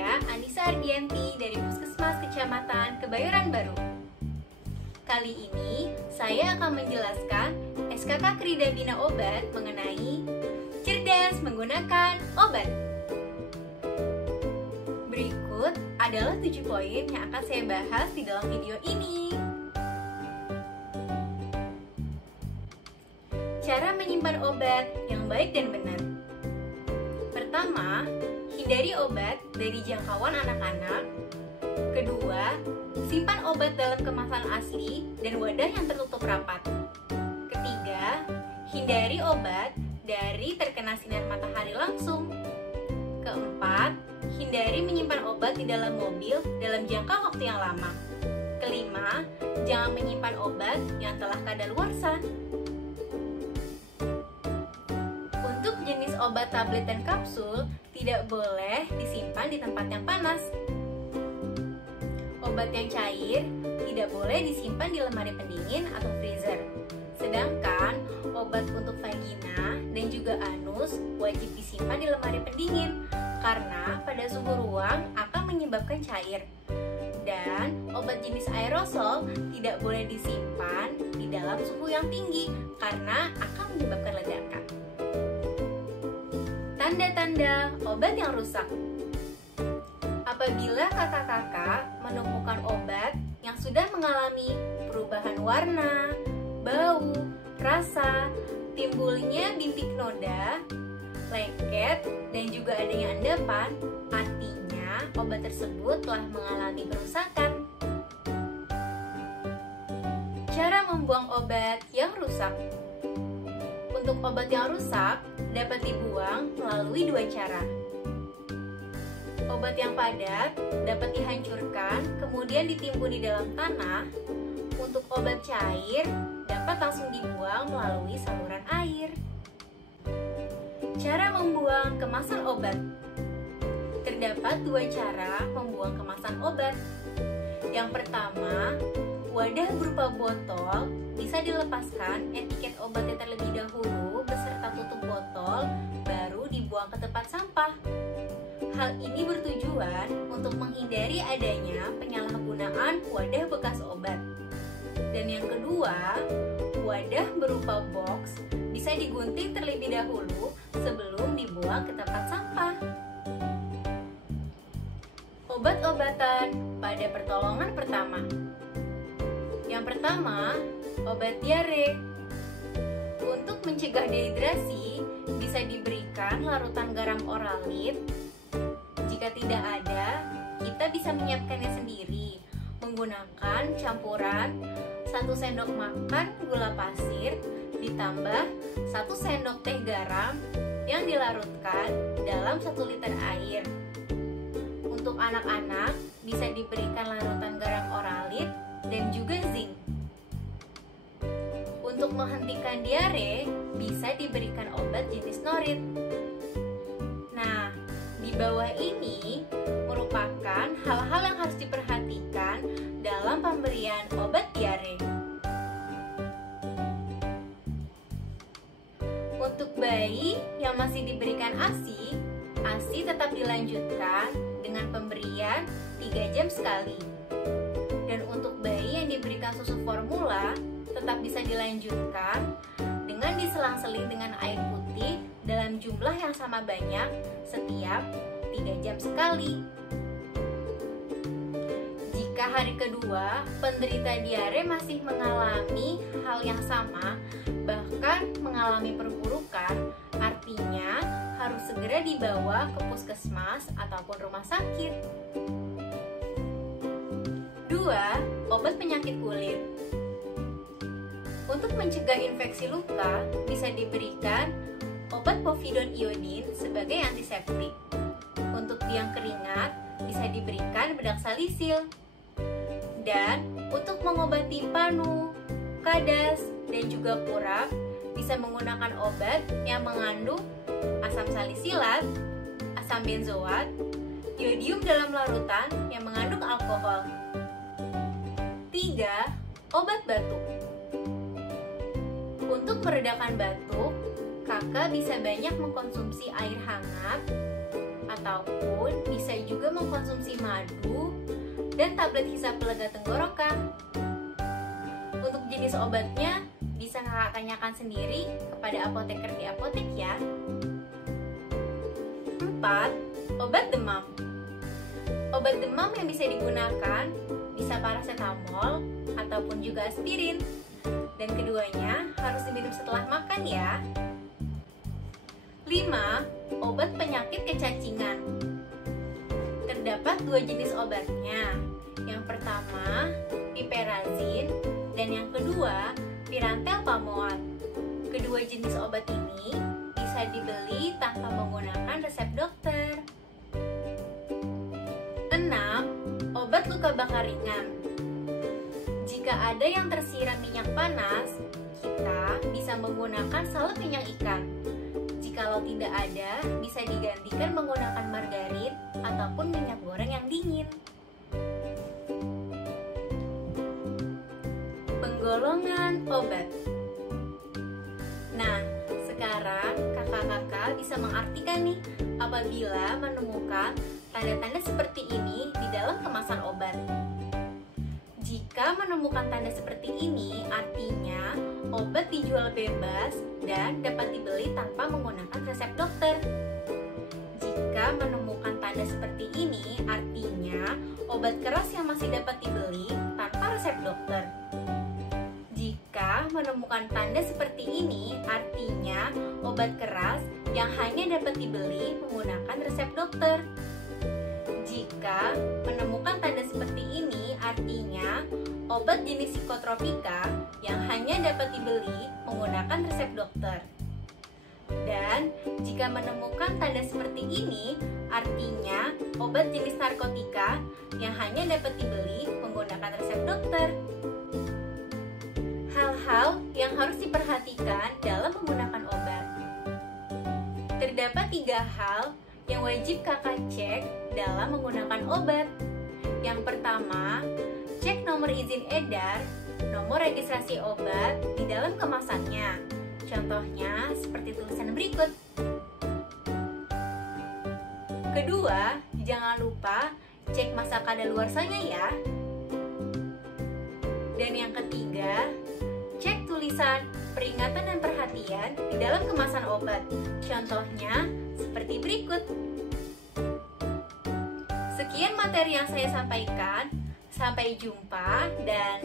saya Anissa Ardianti dari Puskesmas Kecamatan Kebayoran Baru. Kali ini saya akan menjelaskan SKK Krida Bina Obat mengenai cerdas menggunakan obat. Berikut adalah 7 poin yang akan saya bahas di dalam video ini. Cara menyimpan obat yang baik dan benar. Pertama, hindari obat dari jangkauan anak-anak. Kedua, simpan obat dalam kemasan asli dan wadah yang tertutup rapat. Ketiga, hindari obat dari terkena sinar matahari langsung. Keempat, hindari menyimpan obat di dalam mobil dalam jangka waktu yang lama. Kelima, jangan menyimpan obat yang telah kadaluarsa. Untuk jenis obat tablet dan kapsul, tidak boleh disimpan di tempat yang panas. Obat yang cair tidak boleh disimpan di lemari pendingin atau freezer. Sedangkan obat untuk vagina dan juga anus wajib disimpan di lemari pendingin karena pada suhu ruang akan menyebabkan cair. Dan obat jenis aerosol tidak boleh disimpan di dalam suhu yang tinggi karena akan menyebabkan ledakan. Tanda-tanda obat yang rusak. Apabila kakak-kakak menemukan obat yang sudah mengalami perubahan warna, bau, rasa, timbulnya bintik noda, lengket, dan juga adanya endapan, artinya obat tersebut telah mengalami kerusakan. Cara membuang obat yang rusak. Untuk obat yang rusak dapat dibuang melalui 2 cara. Obat yang padat dapat dihancurkan kemudian ditimbun di dalam tanah. Untuk obat cair dapat langsung dibuang melalui saluran air. Cara membuang kemasan obat. Terdapat 2 cara membuang kemasan obat. Yang pertama, wadah berupa botol bisa dilepaskan etiket obatnya terlebih dahulu beserta tutup botol, baru dibuang ke tempat sampah. Hal ini bertujuan untuk menghindari adanya penyalahgunaan wadah bekas obat. Dan yang kedua, wadah berupa box bisa digunting terlebih dahulu sebelum dibuang ke tempat sampah. Obat-obatan pada pertolongan pertama. Yang pertama, obat diare. Untuk mencegah dehidrasi, bisa diberikan larutan garam oralit. Jika tidak ada, kita bisa menyiapkannya sendiri menggunakan campuran 1 sendok makan gula pasir ditambah 1 sendok teh garam yang dilarutkan dalam 1 liter air. Untuk anak-anak bisa diberikan larutan garam oralit dan juga zinc. Untuk menghentikan diare, bisa diberikan obat jenis norit. Nah, di bawah ini merupakan hal-hal yang harus diperhatikan dalam pemberian obat diare. Untuk bayi yang masih diberikan ASI, ASI tetap dilanjutkan dengan pemberian 3 jam sekali. Dan untuk bayi yang diberikan susu formula, tetap bisa dilanjutkan dengan diselang-seling dengan air putih dalam jumlah yang sama banyak setiap 3 jam sekali. Jika hari kedua penderita diare masih mengalami hal yang sama, bahkan mengalami perburukan, artinya harus segera dibawa ke puskesmas ataupun rumah sakit. 2. Obat penyakit kulit. Untuk mencegah infeksi luka, bisa diberikan obat povidone iodin sebagai antiseptik. Untuk biang keringat, bisa diberikan bedak salisil. Dan untuk mengobati panu, kadas, dan juga kurap, bisa menggunakan obat yang mengandung asam salisilat, asam benzoat, iodium dalam larutan yang mengandung alkohol. 3. Obat batuk. Untuk meredakan batuk, kakak bisa banyak mengkonsumsi air hangat ataupun bisa juga mengkonsumsi madu dan tablet hisap pelega tenggorokan. Untuk jenis obatnya bisa kakak tanyakan sendiri kepada apoteker di apotek ya. 4. Obat demam. Obat demam yang bisa digunakan bisa paracetamol ataupun juga aspirin. Dan keduanya harus diminum setelah makan ya. 5. Obat penyakit kecacingan. Terdapat 2 jenis obatnya. Yang pertama, piperazin, dan yang kedua, pirantel pamoat. Kedua jenis obat ini bisa dibeli tanpa menggunakan resep dokter. 6. Obat luka bakar ringan. Jika ada yang tersiram minyak panas, kita bisa menggunakan salep minyak ikan. Jikalau tidak ada, bisa digantikan menggunakan margarin ataupun minyak goreng yang dingin. Penggolongan obat. Nah, sekarang kakak-kakak bisa mengartikan nih apabila menemukan tanda-tanda seperti ini di dalam kemasan obat. Jika menemukan tanda seperti ini, artinya obat dijual bebas dan dapat dibeli tanpa menggunakan resep dokter. Jika menemukan tanda seperti ini, artinya obat keras yang masih dapat dibeli tanpa resep dokter. Jika menemukan tanda seperti ini, artinya obat keras yang hanya dapat dibeli menggunakan resep dokter. Jika menemukan tanda seperti ini, artinya obat jenis psikotropika yang hanya dapat dibeli menggunakan resep dokter. Dan jika menemukan tanda seperti ini, artinya obat jenis narkotika yang hanya dapat dibeli menggunakan resep dokter. Hal-hal yang harus diperhatikan dalam menggunakan obat. Terdapat 3 hal yang wajib kakak cek dalam menggunakan obat. Yang pertama, cek nomor izin edar, nomor registrasi obat di dalam kemasannya. Contohnya seperti tulisan berikut. Kedua, jangan lupa cek masa kadaluarsanya ya. Dan yang ketiga, cek tulisan peringatan dan perhatian di dalam kemasan obat. Contohnya seperti berikut. Sekian materi yang saya sampaikan. Sampai jumpa dan